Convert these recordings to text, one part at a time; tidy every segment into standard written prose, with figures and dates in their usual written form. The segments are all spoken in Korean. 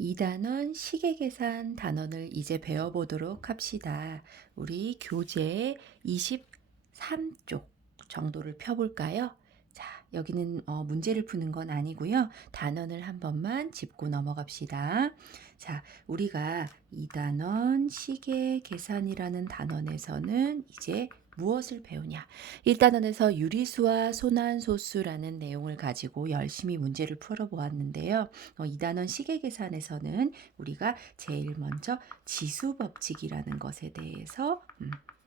2단원 시계계산 단원을 이제 배워보도록 합시다. 우리 교재 23쪽 정도를 펴볼까요? 자, 여기는 문제를 푸는 건 아니고요. 단원을 한 번만 짚고 넘어갑시다. 자, 우리가 2단원 시계계산이라는 단원에서는 이제 무엇을 배우냐? 1단원에서 유리수와 소난소수라는 내용을 가지고 열심히 문제를 풀어보았는데요. 2단원 시계계산에서는 우리가 제일 먼저 지수법칙이라는 것에 대해서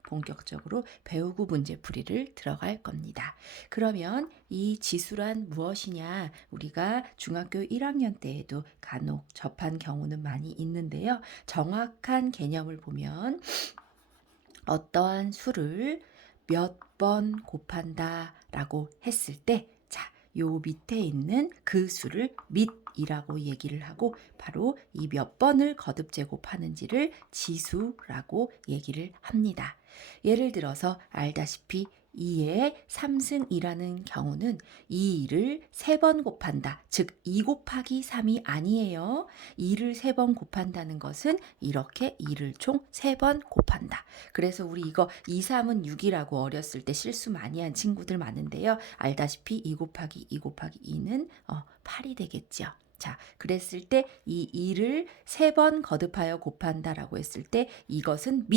본격적으로 배우고 문제풀이를 들어갈 겁니다. 그러면 이 지수란 무엇이냐? 우리가 중학교 1학년 때에도 간혹 접한 경우는 많이 있는데요. 정확한 개념을 보면 어떠한 수를 몇 번 곱한다 라고 했을 때, 자, 요 밑에 있는 그 수를 밑이라고 얘기를 하고 바로 이 몇 번을 거듭 제곱하는지를 지수라고 얘기를 합니다. 예를 들어서 알다시피 2의 3승이라는 경우는 이 2를 3번 곱한다. 즉 2 곱하기 3이 아니에요. 2를 3번 곱한다는 것은 이렇게 2를 총 3번 곱한다. 그래서 우리 이거 2, 3은 6이라고 어렸을 때 실수 많이 한 친구들 많은데요. 알다시피 2 곱하기 2 곱하기 2는 8이 되겠죠. 자, 그랬을 때 이 2를 3번 거듭하여 곱한다라고 했을 때 이것은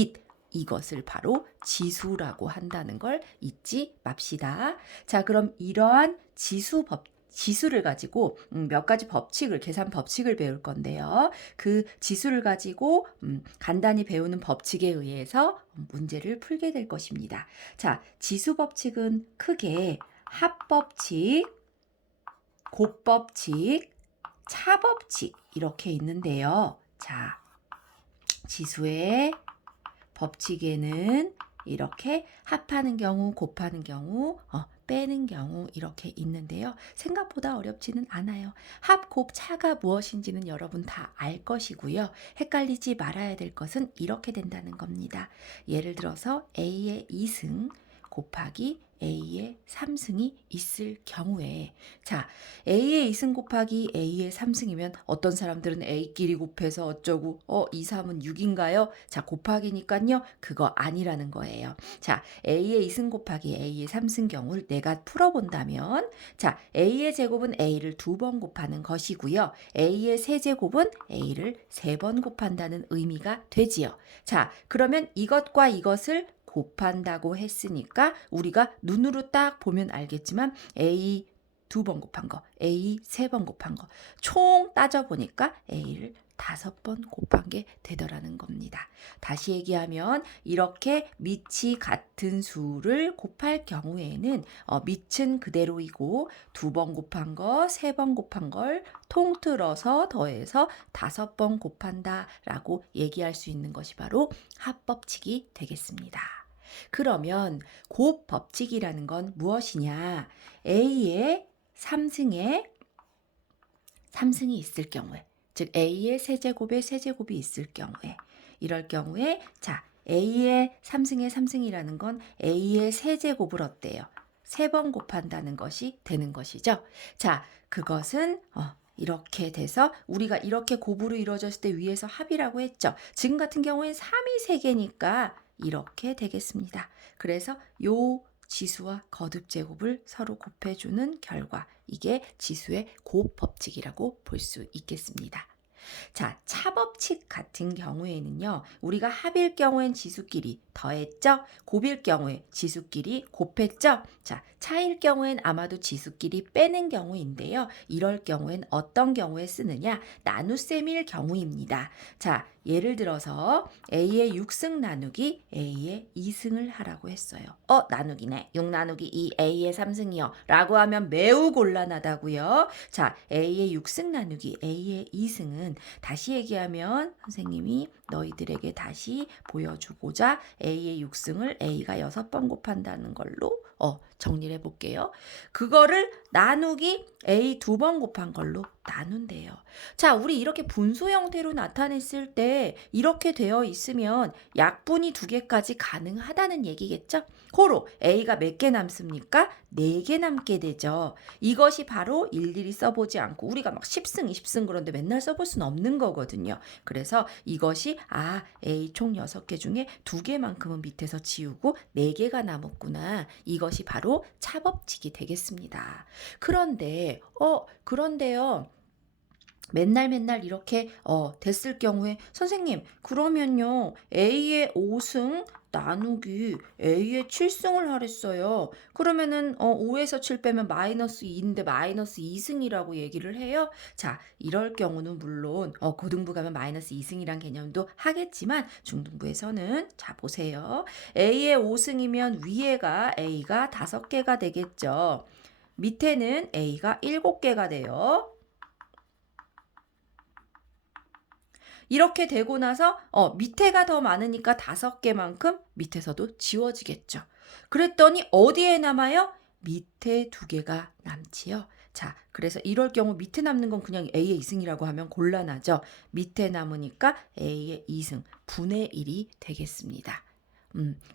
이것을 바로 지수라고 한다는 걸 잊지 맙시다. 자, 그럼 이러한 지수를 가지고 몇 가지 계산 법칙을 배울 건데요. 그 지수를 가지고 간단히 배우는 법칙에 의해서 문제를 풀게 될 것입니다. 자, 지수 법칙은 크게 합법칙, 곱법칙, 차법칙 이렇게 있는데요. 자, 지수의 법칙에는 이렇게 합하는 경우, 곱하는 경우, 빼는 경우 이렇게 있는데요. 생각보다 어렵지는 않아요. 합, 곱, 차가 무엇인지는 여러분 다 알 것이고요. 헷갈리지 말아야 될 것은 이렇게 된다는 겁니다. 예를 들어서 A의 2승 곱하기 A의 3승이 있을 경우에, 자, A의 2승 곱하기 A의 3승이면 어떤 사람들은 A끼리 곱해서 어쩌고 2, 3은 6인가요? 자, 곱하기니까요. 그거 아니라는 거예요. 자, A의 2승 곱하기 A의 3승 경우를 내가 풀어본다면, 자, A의 제곱은 A를 2번 곱하는 것이고요. A의 세제곱은 A를 3번 곱한다는 의미가 되지요. 자, 그러면 이것과 이것을 곱한다고 했으니까 우리가 눈으로 딱 보면 알겠지만 A 2번 곱한 거, A 3번 곱한 거, 총 따져보니까 A를 5번 곱한 게 되더라는 겁니다. 다시 얘기하면 이렇게 밑이 같은 수를 곱할 경우에는 밑은 그대로이고 2번 곱한 거, 3번 곱한 걸 통틀어서 더해서 5번 곱한다라고 얘기할 수 있는 것이 바로 합법칙이 되겠습니다. 그러면 곱법칙이라는 건 무엇이냐? A의 3승에 3승이 있을 경우에, 즉 A의 세제곱에 세제곱이 있을 경우에, 이럴 경우에 자, A의 3승에 3승이라는 건 A의 세제곱을 어때요? 3번 곱한다는 것이 되는 것이죠. 자, 그것은 이렇게 돼서 우리가 이렇게 곱으로 이루어졌을 때 위에서 합이라고 했죠. 지금 같은 경우엔 3이 3개니까 이렇게 되겠습니다. 그래서 요 지수와 거듭 제곱을 서로 곱해주는 결과, 이게 지수의 곱법칙이라고 볼 수 있겠습니다. 자, 차법칙 같은 경우에는요, 우리가 합일 경우엔 지수끼리 더했죠? 곱일 경우에 지수끼리 곱했죠? 자, 차일 경우엔 아마도 지수끼리 빼는 경우인데요. 이럴 경우엔 어떤 경우에 쓰느냐? 나눗셈일 경우입니다. 자, 예를 들어서 A의 6승 나누기 A의 2승을 하라고 했어요. 나누기네. 6 나누기 2 A의 3승이요. 라고 하면 매우 곤란하다고요. 자, A의 6승 나누기 A의 2승은 다시 얘기하면 선생님이 너희들에게 다시 보여주고자 A의 6승을 A가 6번 곱한다는 걸로 정리를 해볼게요. 그거를 나누기 A 2번 곱한 걸로 나눈대요. 자, 우리 이렇게 분수 형태로 나타냈을 때 이렇게 되어 있으면 약분이 2개까지 가능하다는 얘기겠죠? 고로 A가 몇 개 남습니까? 4개 남게 되죠. 이것이 바로 일일이 써보지 않고 우리가 막 10승, 20승 그런데 맨날 써볼 수는 없는 거거든요. 그래서 이것이 A 총 6개 중에 2개만큼은 밑에서 지우고 4개가 남았구나. 이것이 바로 차법칙이 되겠습니다. 그런데요. 맨날 이렇게 됐을 경우에 선생님 그러면요 A의 5승 나누기 A의 7승을 하랬어요. 그러면은 5에서 7 빼면 마이너스 2인데 마이너스 2승이라고 얘기를 해요. 자, 이럴 경우는 물론 고등부 가면 마이너스 2승이란 개념도 하겠지만 중등부에서는 자 보세요. A의 5승이면 위에가 A가 5개가 되겠죠. 밑에는 A가 7개가 돼요. 이렇게 되고 나서 밑에가 더 많으니까 5개만큼 밑에서도 지워지겠죠. 그랬더니 어디에 남아요? 밑에 2개가 남지요. 자, 그래서 이럴 경우 밑에 남는 건 그냥 A의 2승이라고 하면 곤란하죠. 밑에 남으니까 A의 2승, 분의 1이 되겠습니다.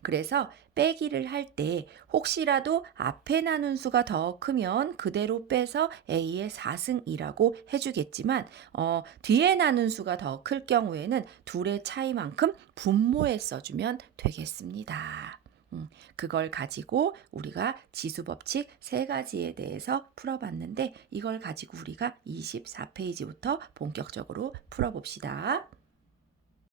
그래서 빼기를 할 때 혹시라도 앞에 나눈 수가 더 크면 그대로 빼서 A의 4승이라고 해주겠지만 뒤에 나눈 수가 더 클 경우에는 둘의 차이만큼 분모해 써주면 되겠습니다. 그걸 가지고 우리가 지수법칙 3가지에 대해서 풀어봤는데 이걸 가지고 우리가 24페이지부터 본격적으로 풀어봅시다.